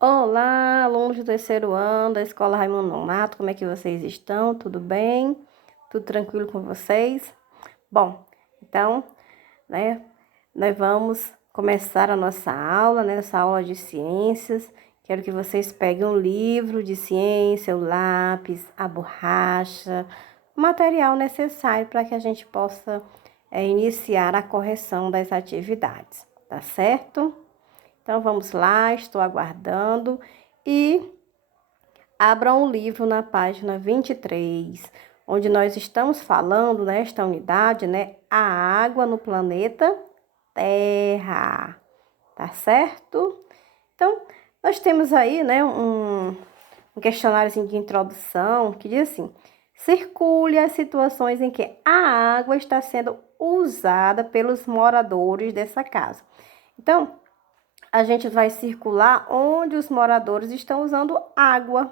Olá, alunos do terceiro ano da Escola Raimundo Nonato, como é que vocês estão? Tudo bem? Tudo tranquilo com vocês? Bom, então, né, nós vamos começar a nossa aula, né, essa aula de ciências. Quero que vocês peguem um livro de ciência, o lápis, a borracha, o material necessário para que a gente possa iniciar a correção das atividades, tá certo? Então vamos lá, estou aguardando e abram o livro na página 23, onde nós estamos falando nesta unidade, né, a água no planeta Terra, tá certo? Então, nós temos aí, né, um questionário de introdução que diz assim: circule as situações em que a água está sendo usada pelos moradores dessa casa. Então, a gente vai circular onde os moradores estão usando água,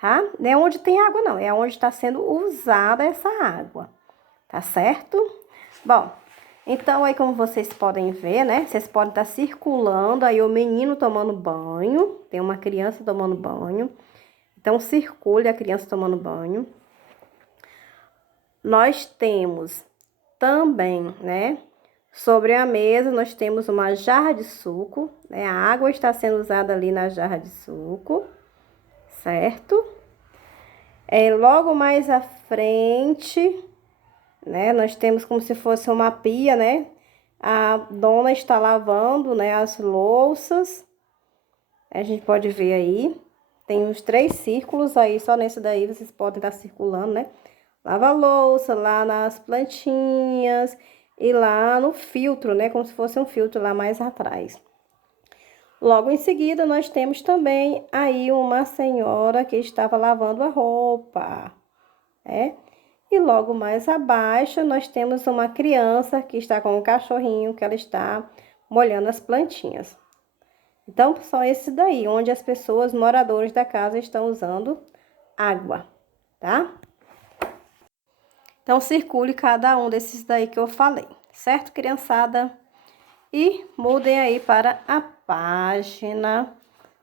tá? Não é onde tem água, não, é onde está sendo usada essa água, tá certo? Bom, então aí como vocês podem ver, né? Vocês podem estar circulando aí o menino tomando banho, tem uma criança tomando banho, então circule a criança tomando banho. Nós temos também, né? Sobre a mesa, nós temos uma jarra de suco, né? A água está sendo usada ali na jarra de suco, certo? Logo mais à frente, né? Nós temos como se fosse uma pia, né? A dona está lavando, né? As louças. A gente pode ver aí. Tem uns 3 círculos aí, só nesse daí vocês podem estar circulando, né? Lava a louça lá nas plantinhas e lá no filtro, né? Como se fosse um filtro lá mais atrás. Logo em seguida, nós temos também aí uma senhora que estava lavando a roupa, né? E logo mais abaixo, nós temos uma criança que está com um cachorrinho que ela está molhando as plantinhas. Então, são esses daí, onde as pessoas, moradores da casa, estão usando água, tá? Então, circule cada um desses daí que eu falei, certo, criançada? E mudem aí para a página,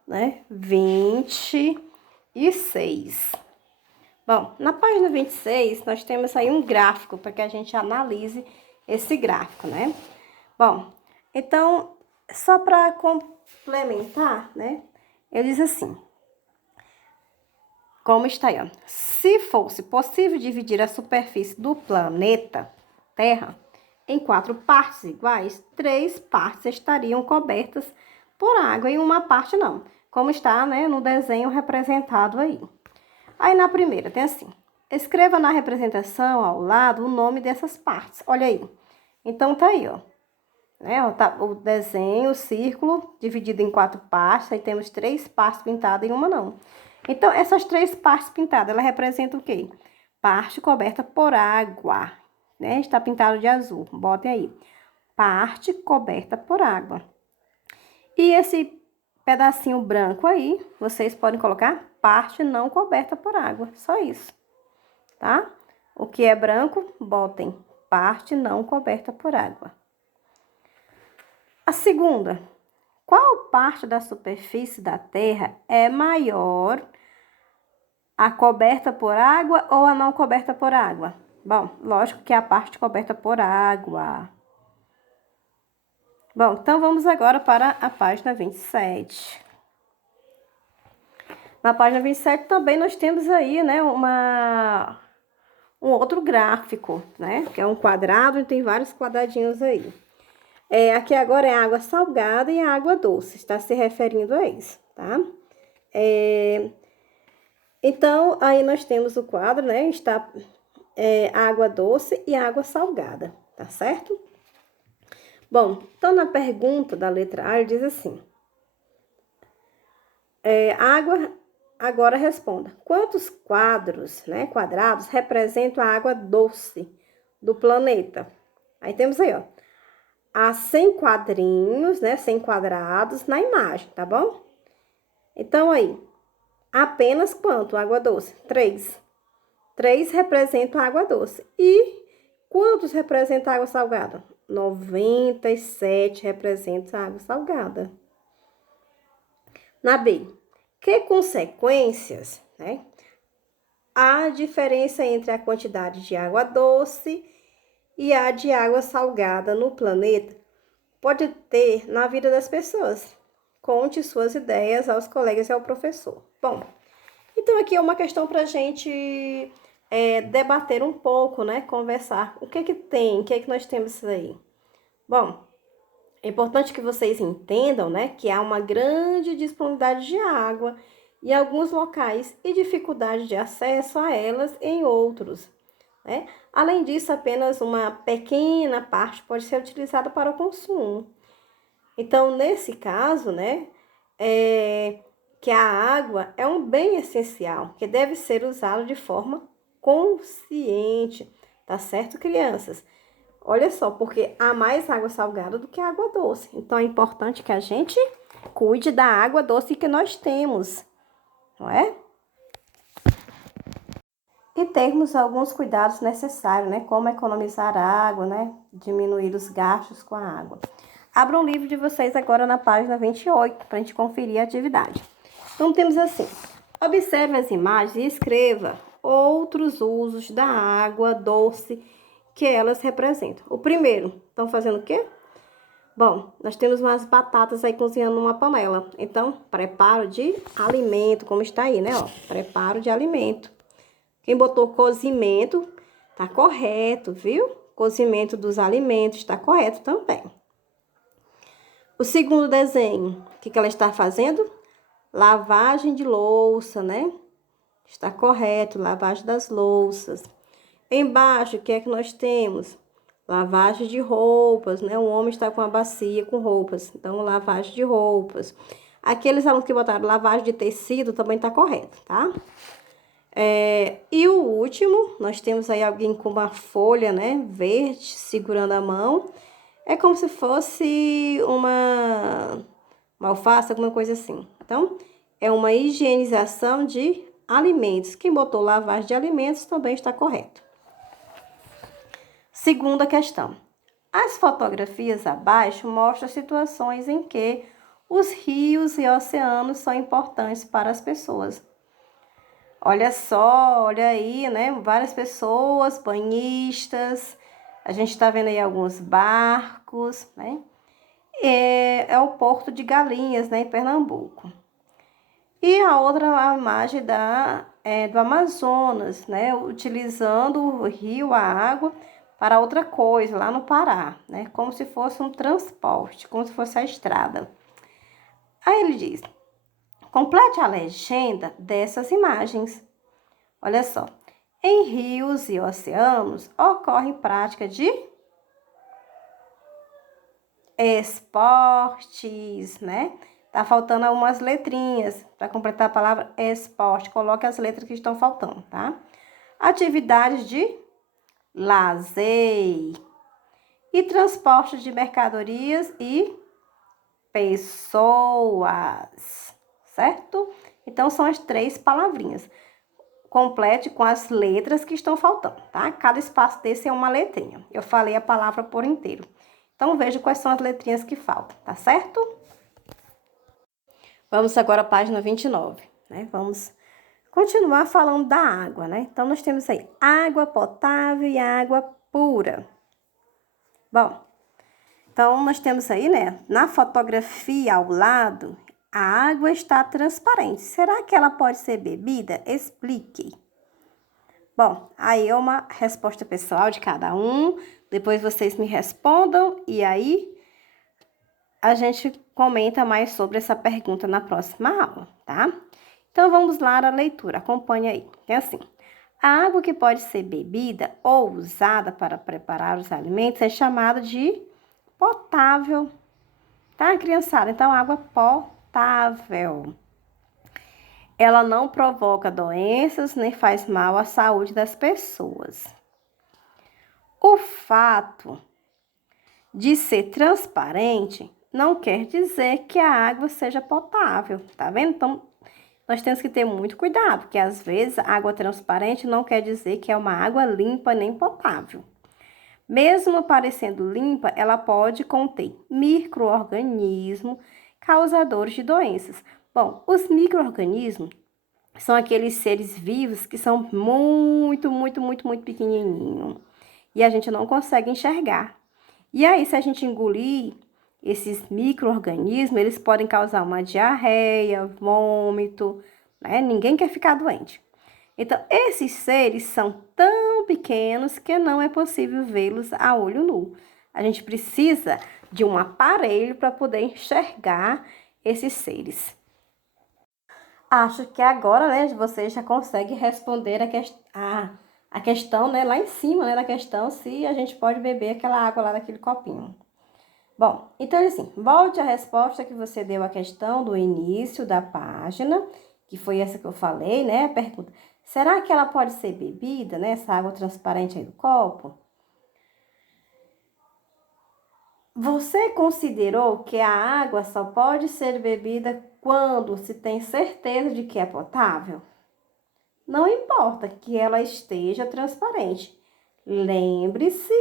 né, 26. Bom, na página 26, nós temos aí um gráfico para que a gente analise esse gráfico, né? Bom, então, só para complementar, né, eu disse assim, como está aí, ó. Se fosse possível dividir a superfície do planeta Terra em 4 partes iguais, 3 partes estariam cobertas por água e uma parte não, como está, né, no desenho representado aí. Aí na primeira tem assim: escreva na representação ao lado o nome dessas partes. Olha aí. Então tá aí, ó. Né, ó, tá o desenho, o círculo dividido em 4 partes, aí temos 3 partes pintadas e uma não. Então, essas 3 partes pintadas, ela representa o quê? Parte coberta por água, né? Está pintado de azul. Botem aí. Parte coberta por água. E esse pedacinho branco aí, vocês podem colocar parte não coberta por água. Só isso, tá? O que é branco, botem parte não coberta por água. A segunda, qual parte da superfície da Terra é maior, a coberta por água ou a não coberta por água? Bom, lógico que é a parte coberta por água. Bom, então vamos agora para a página 27. Na página 27 também nós temos aí, né, um outro gráfico, né, que é um quadrado e tem vários quadradinhos aí. Aqui agora é a água salgada e a água doce, está se referindo a isso, tá? Então, aí nós temos o quadro, né? Está água doce e água salgada, tá certo? Bom, então na pergunta da letra A, ele diz assim: água, agora responda. Quantos quadrados representam a água doce do planeta? Aí temos aí, ó, há 100 quadrinhos, né? 100 quadrados na imagem, tá bom? Então aí, apenas quanto água doce? 3. 3 representam água doce. E quantos representam água salgada? 97 representam água salgada. Na B, que consequências, né, há diferença entre a quantidade de água doce e a de água salgada no planeta pode ter na vida das pessoas? Conte suas ideias aos colegas e ao professor. Bom, então aqui é uma questão para a gente debater um pouco, né? Conversar. O que é que tem? O que é que nós temos isso aí? Bom, é importante que vocês entendam, né, que há uma grande disponibilidade de água em alguns locais e dificuldade de acesso a elas em outros, né? Além disso, apenas uma pequena parte pode ser utilizada para o consumo. Então, nesse caso, né, que a água é um bem essencial, que deve ser usado de forma consciente, tá certo, crianças? Olha só, porque há mais água salgada do que água doce. Então, é importante que a gente cuide da água doce que nós temos, não é? E termos alguns cuidados necessários, né? Como economizar água, né? Diminuir os gastos com a água. Abra um livro de vocês agora na página 28, para a gente conferir a atividade. Então, temos assim: observe as imagens e escreva outros usos da água doce que elas representam. O primeiro, estão fazendo o quê? Bom, nós temos umas batatas aí cozinhando numa panela. Então, preparo de alimento, como está aí, né? Ó, preparo de alimento. Quem botou cozimento, tá correto, viu? Cozimento dos alimentos, tá correto também. O segundo desenho, o que ela está fazendo? Lavagem de louça, né? Está correto, lavagem das louças. Embaixo, o que é que nós temos? Lavagem de roupas, né? O homem está com a bacia com roupas, então lavagem de roupas. Aqueles alunos que botaram lavagem de tecido também está correto, tá? E o último, nós temos aí alguém com uma folha, né, verde, segurando a mão. É como se fosse uma alface, alguma coisa assim. Então, é uma higienização de alimentos. Quem botou lavagem de alimentos também está correto. Segunda questão. As fotografias abaixo mostram situações em que os rios e oceanos são importantes para as pessoas. Olha só, olha aí, né? Várias pessoas, banhistas. A gente está vendo aí alguns barcos, né? É o Porto de Galinhas, né? Em Pernambuco. E a outra a imagem do Amazonas, né? Utilizando o rio, a água, para outra coisa, lá no Pará, né? Como se fosse um transporte, como se fosse a estrada. Aí ele diz: complete a legenda dessas imagens. Olha só. Em rios e oceanos ocorre prática de esportes, né? Tá faltando algumas letrinhas para completar a palavra esporte. Coloque as letras que estão faltando, tá? Atividades de lazer e transporte de mercadorias e pessoas, certo? Então, são as 3 palavrinhas. Complete com as letras que estão faltando, tá? Cada espaço desse é uma letrinha. Eu falei a palavra por inteiro. Então, veja quais são as letrinhas que faltam, tá certo? Vamos agora à página 29, né? Vamos continuar falando da água, né? Então, nós temos aí água potável e água pura. Bom, então, nós temos aí, né? Na fotografia ao lado, a água está transparente. Será que ela pode ser bebida? Explique. Bom, aí é uma resposta pessoal de cada um. Depois vocês me respondam e aí a gente comenta mais sobre essa pergunta na próxima aula, tá? Então, vamos lá a leitura. Acompanhe aí. É assim: a água que pode ser bebida ou usada para preparar os alimentos é chamada de potável, tá, criançada? Então, água potável. Ela não provoca doenças nem faz mal à saúde das pessoas. O fato de ser transparente não quer dizer que a água seja potável, tá vendo? Então, nós temos que ter muito cuidado, porque às vezes a água transparente não quer dizer que é uma água limpa nem potável. Mesmo parecendo limpa, ela pode conter micro-organismos causadores de doenças. Bom, os micro-organismos são aqueles seres vivos que são muito, muito, muito, muito pequenininhos. E a gente não consegue enxergar. E aí, se a gente engolir esses micro-organismos, eles podem causar uma diarreia, vômito, né? Ninguém quer ficar doente. Então, esses seres são tão pequenos que não é possível vê-los a olho nu. A gente precisa de um aparelho para poder enxergar esses seres. Acho que agora, né, você já consegue responder a questão, né, lá em cima, né, da questão, se a gente pode beber aquela água lá daquele copinho. Bom, então assim, volte à resposta que você deu à questão do início da página, que foi essa que eu falei, né, a pergunta, será que ela pode ser bebida, né, essa água transparente aí do copo? Você considerou que a água só pode ser bebida quando se tem certeza de que é potável? Não importa que ela esteja transparente. Lembre-se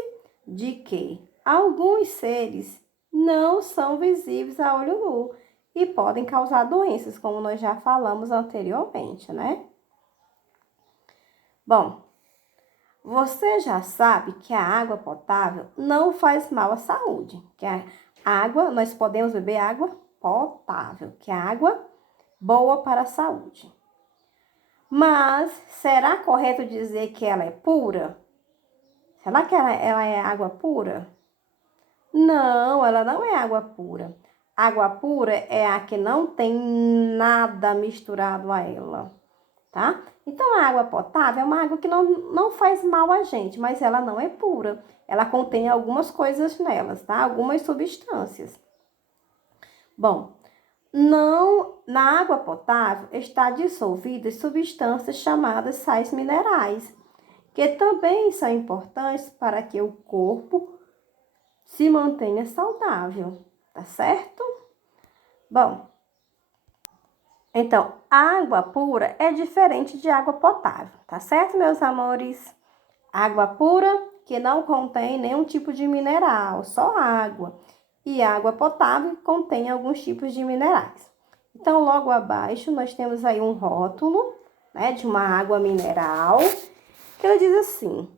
de que alguns seres não são visíveis a olho nu e podem causar doenças, como nós já falamos anteriormente, né? Bom, você já sabe que a água potável não faz mal à saúde, que a água, nós podemos beber água potável, que é água boa para a saúde. Mas será correto dizer que ela é pura? Será que ela é água pura? Não, ela não é água pura. Água pura é a que não tem nada misturado a ela, tá? Então, a água potável é uma água que não faz mal a gente, mas ela não é pura. Ela contém algumas coisas nelas, tá? Algumas substâncias. Bom, na água potável está dissolvidas substâncias chamadas sais minerais, que também são importantes para que o corpo se mantenha saudável, tá certo? Bom, então, água pura é diferente de água potável, tá certo, meus amores? Água pura que não contém nenhum tipo de mineral, só água. E água potável contém alguns tipos de minerais. Então, logo abaixo, nós temos aí um rótulo, né, de uma água mineral, que ele diz assim: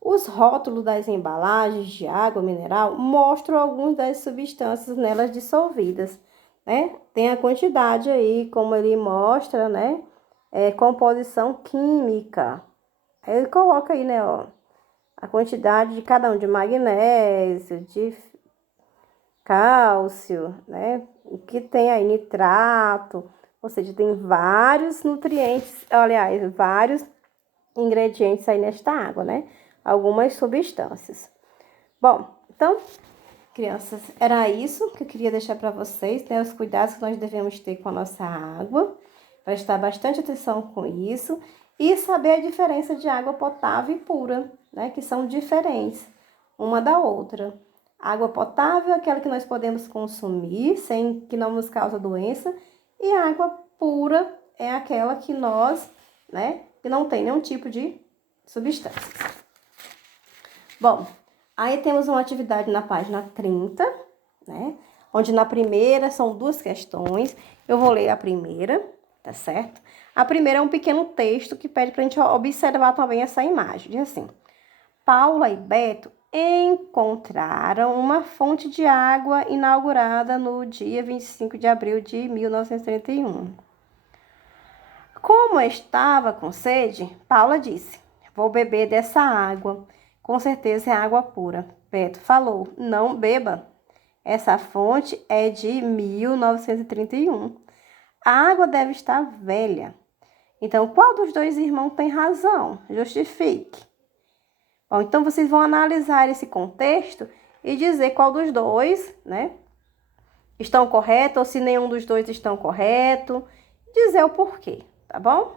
os rótulos das embalagens de água mineral mostram algumas das substâncias nelas dissolvidas, né? Tem a quantidade aí, como ele mostra, né? Composição química. Aí ele coloca aí, né, ó, a quantidade de cada um, de magnésio, de cálcio, né? O que tem aí, nitrato, ou seja, tem vários nutrientes, aliás, vários ingredientes aí nesta água, né? Algumas substâncias. Bom, então, crianças, era isso que eu queria deixar para vocês, né? Os cuidados que nós devemos ter com a nossa água, prestar bastante atenção com isso e saber a diferença de água potável e pura, né? Que são diferentes uma da outra. Água potável é aquela que nós podemos consumir sem que não nos cause doença, e a água pura é aquela que nós, né, que não tem nenhum tipo de substância. Bom, aí temos uma atividade na página 30, né, onde na primeira são duas questões. Eu vou ler a primeira, tá certo? A primeira é um pequeno texto que pede pra gente observar também essa imagem. Diz assim: Paula e Beto encontraram uma fonte de água inaugurada no dia 25 de abril de 1931. Como estava com sede, Paula disse: vou beber dessa água. Com certeza é água pura. Beto falou: não beba. Essa fonte é de 1931. A água deve estar velha. Então, qual dos dois irmãos tem razão? Justifique. Bom, então vocês vão analisar esse contexto e dizer qual dos dois, né, estão corretos, ou se nenhum dos dois estão correto, dizer o porquê, tá bom?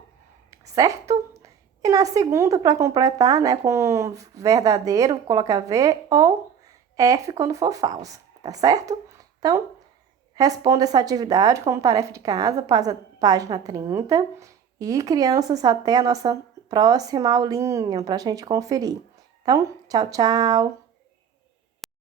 Certo? E na segunda, para completar, né, com verdadeiro, colocar V ou F quando for falso, tá certo? Então, responda essa atividade como tarefa de casa, página 30. E crianças, até a nossa próxima aulinha para a gente conferir. Então, tchau, tchau!